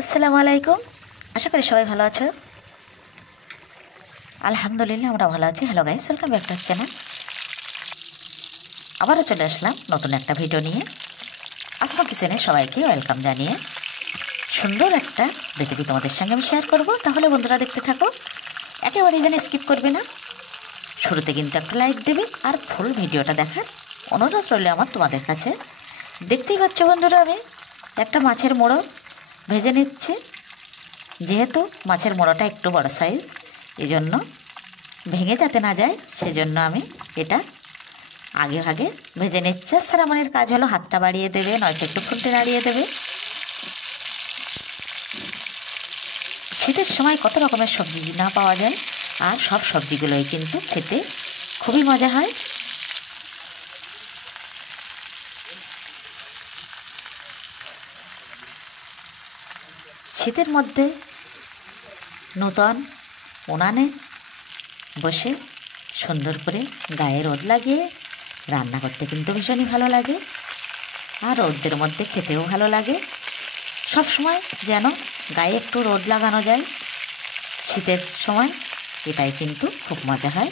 আসসালামু আলাইকুম। আশা করি সবাই ভালো আছো। আলহামদুলিল্লাহ আমরা ভালো আছি। Hello guys, welcome back to channel. আবারও চলে আসলাম নতুন একটা ভিডিও নিয়ে। আসমা কিচেনে সবাইকে ওয়েলকাম জানিয়ে সুন্দর একটা রেসিপি তোমাদের সঙ্গে আমি শেয়ার করব। তাহলে বন্ধুরা দেখতে থাকো, একেবারেই যেন স্কিপ করবে না। শুরুতে কিন্তু একটা লাইক দেবে আর ফুল ভিডিওটা দেখার অনুরোধ রইল আমার তোমাদের কাছে। দেখতেই পাচ্ছ বন্ধুরা, আমি একটা মাছের মোড়ো ভেজে নিচ্ছি। যেহেতু মাছের মোড়োটা একটু বড় সাইজ, এই জন্য ভেঙে যাতে না যায় সেজন্য আমি এটা আগে ভাগে ভেজে নিচ্ছি। সারামনির কাজ হলো হাতটা বাড়িয়ে দেবে, নয়তো একটু খুন্তি নাড়িয়ে দেবে। শীতের সময় কত রকমের সবজি না পাওয়া যায়, আর সব সবজিগুলোই কিন্তু খেতে খুবই মজা হয়। শীতের মধ্যে নূতন উনানে বসে সুন্দর করে গায়ে রোদ লাগিয়ে রান্না করতে কিন্তু ভীষণই ভালো লাগে, আর রোদের মধ্যে খেতেও ভালো লাগে। সব সময় যেন গায়ে একটু রোদ লাগানো যায় শীতের সময়, এটাই কিন্তু খুব মজা হয়।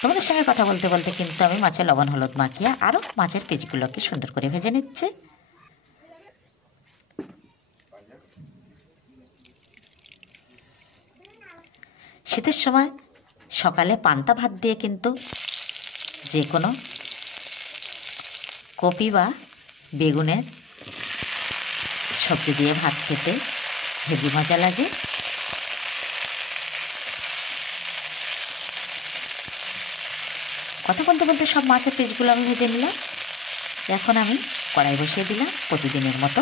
তোমাদের সঙ্গে কথা বলতে বলতে কিন্তু আমি মাছের লবণ হলুদ মাখিয়ে আরও মাছের পিসগুলোকে সুন্দর করে ভেজে নিচ্ছে। শীতের সময় সকালে পান্তা ভাত দিয়ে কিন্তু যে কোনো কপি বা বেগুনের সবজি দিয়ে ভাত খেতে হেবি মজা লাগে। কথা বলতে বলতে সব মাছের পিসগুলো আমি ভেজে নিলাম। এখন আমি কড়াই বসিয়ে দিলাম প্রতিদিনের মতো,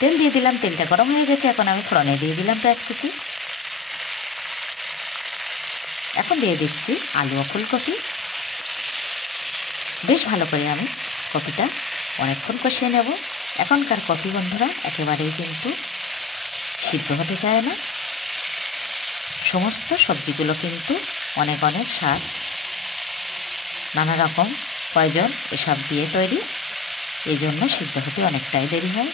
তেল দিয়ে দিলাম। তেলটা গরম হয়ে গেছে, এখন আমি ফোড়নে দিয়ে দিলাম পেঁয়াজ কুচি। এখন দিয়ে দিচ্ছি আলু ও ফুলকপি। বেশ ভালো করে আমি কপিটা অনেকক্ষণ কষিয়ে নেব। এখনকার কপি বন্ধুরা একেবারেই কিন্তু সিদ্ধ হতে চায় না। সমস্ত সবজিগুলো কিন্তু অনেক অনেক স্বাদ, নানা রকম প্রয়োজন এসব দিয়ে তৈরি, এই জন্য সিদ্ধ হতে অনেকটাই দেরি হয়।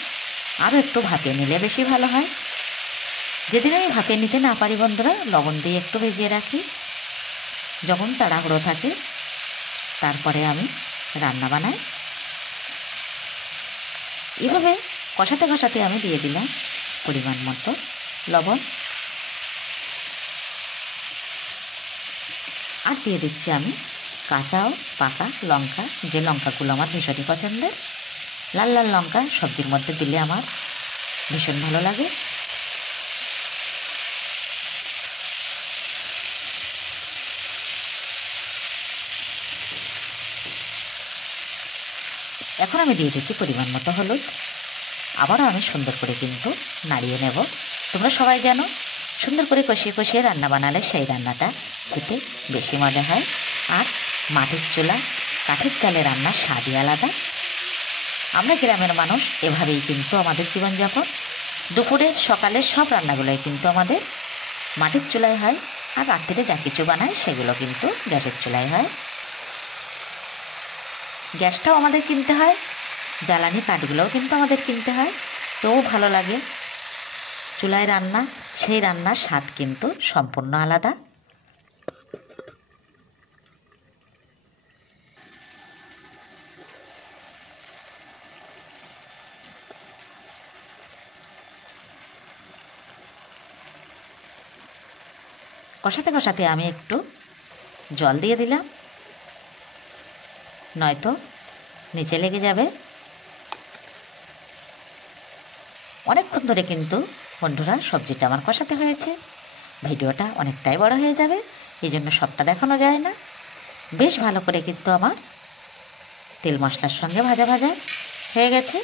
আরও একটু ভাপিয়ে নিলে বেশি ভালো হয়। যেদিন আমি ভাপিয়ে নিতে না পারি বন্ধুরা, লবণ দিয়ে একটু ভেজিয়ে রাখি। যখন তাড়াহুড়ো থাকে তারপরে আমি রান্না বানাই। এভাবে কষাতে কষাতে আমি দিয়ে দিলাম পরিমাণ মতো লবণ, আর দিয়ে দিচ্ছি আমি কাঁচা ও পাকা লঙ্কা, যে লঙ্কাগুলো আমার ভীষণই পছন্দের। লাল লাল লঙ্কা সবজির মধ্যে দিলে আমার ভীষণ ভালো লাগে। এখন আমি দিয়ে দিচ্ছি পরিমাণ মতো হলুদ। আবারও আমি সুন্দর করে কিন্তু নাড়িয়ে নেব। তোমরা সবাই জানো, সুন্দর করে কষিয়ে কষিয়ে রান্না বানালে সেই রান্নাটা খেতে বেশি মজা হয়। আর মাটির চুলা কাঠের চালে রান্নার স্বাদই আলাদা। আমরা গ্রামের মানুষ, এভাবেই কিন্তু আমাদের জীবনযাপন। দুপুরের সকালের সব রান্নাগুলোই কিন্তু আমাদের মাটির চুলায় হয়, আর রাত্রিরে যা কিছু বানায় সেগুলো কিন্তু গ্যাসের চুলায় হয়। গ্যাসটাও আমাদের কিনতে হয়, জ্বালানি কাঠগুলোও কিন্তু আমাদের কিনতে হয়, তবু ভালো লাগে চুলায় রান্না। সেই রান্নার স্বাদ কিন্তু সম্পূর্ণ আলাদা। কষাতে কষাতে আমি একটু জল দিয়ে দিলাম, নয়তো নিচে লেগে যাবে। অনেকক্ষণ ধরে কিন্তু বন্ধুরা সবজিটা আমার কষাতে হয়েছে। ভিডিওটা অনেকটাই বড় হয়ে যাবে, এই জন্য সবটা দেখানো যায় না। বেশ ভালো করে কিন্তু আমার তেল মশলার সঙ্গে ভাজা ভাজা হয়ে গেছে।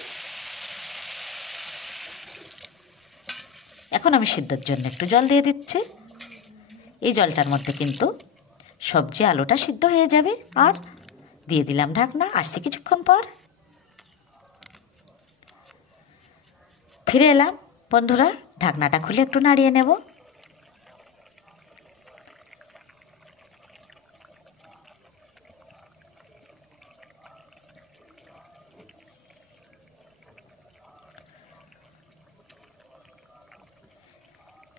এখন আমি সিদ্ধর জন্য একটু জল দিয়ে দিচ্ছি। এই জলটার মধ্যে কিন্তু সবজি আলুটা সিদ্ধ হয়ে যাবে। আর দিয়ে দিলাম ঢাকনা। আসছি কিছুক্ষণ পর, ফিরে এলাম বন্ধুরা। ঢাকনাটা খুলে একটু নাড়িয়ে নেব।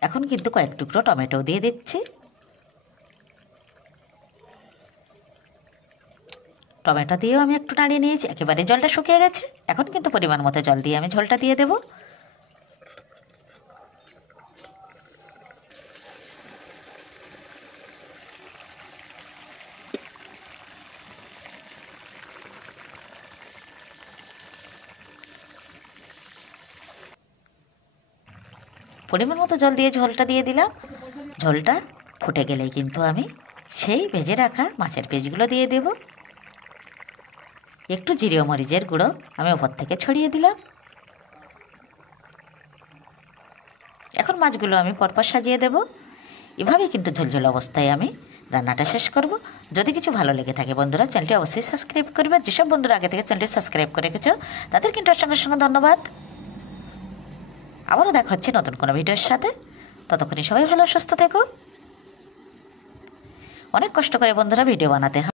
এখন কিন্তু কয়েক টুকরো টমেটো দিয়ে দিচ্ছি। টমেটো দিয়েও আমি একটু নাড়িয়ে নিয়েছি, একেবারে জলটা শুকিয়ে গেছে। এখন কিন্তু পরিমাণ মতো জল দিয়ে আমি ঝোলটা দিয়ে দেব। পরিমাণ মতো জল দিয়ে ঝোলটা দিয়ে দিলাম। ঝোলটা ফুটে গেলেই কিন্তু আমি সেই ভেজে রাখা মাছের পিসগুলো দিয়ে দেব। একটু জিরে ও মরিচের গুঁড়ো আমি ওপর থেকে ছড়িয়ে দিলাম। এখন মাছগুলো আমি পরপর সাজিয়ে দেব। এভাবেই কিন্তু ঝোলঝোল অবস্থায় আমি রান্নাটা শেষ করব। যদি কিছু ভালো লেগে থাকে বন্ধুরা, চ্যানেলটি অবশ্যই সাবস্ক্রাইব করবে। যেসব বন্ধুরা আগে থেকে চ্যানেলটি সাবস্ক্রাইব করে রেখেছো তাদের কিন্তু সঙ্গে সঙ্গে ধন্যবাদ। আবারও দেখা হচ্ছে নতুন কোনো ভিডিওর সাথে। ততক্ষণই সবাই ভালো সুস্থ থেকো। অনেক কষ্ট করে বন্ধুরা ভিডিও বানাতে হয়।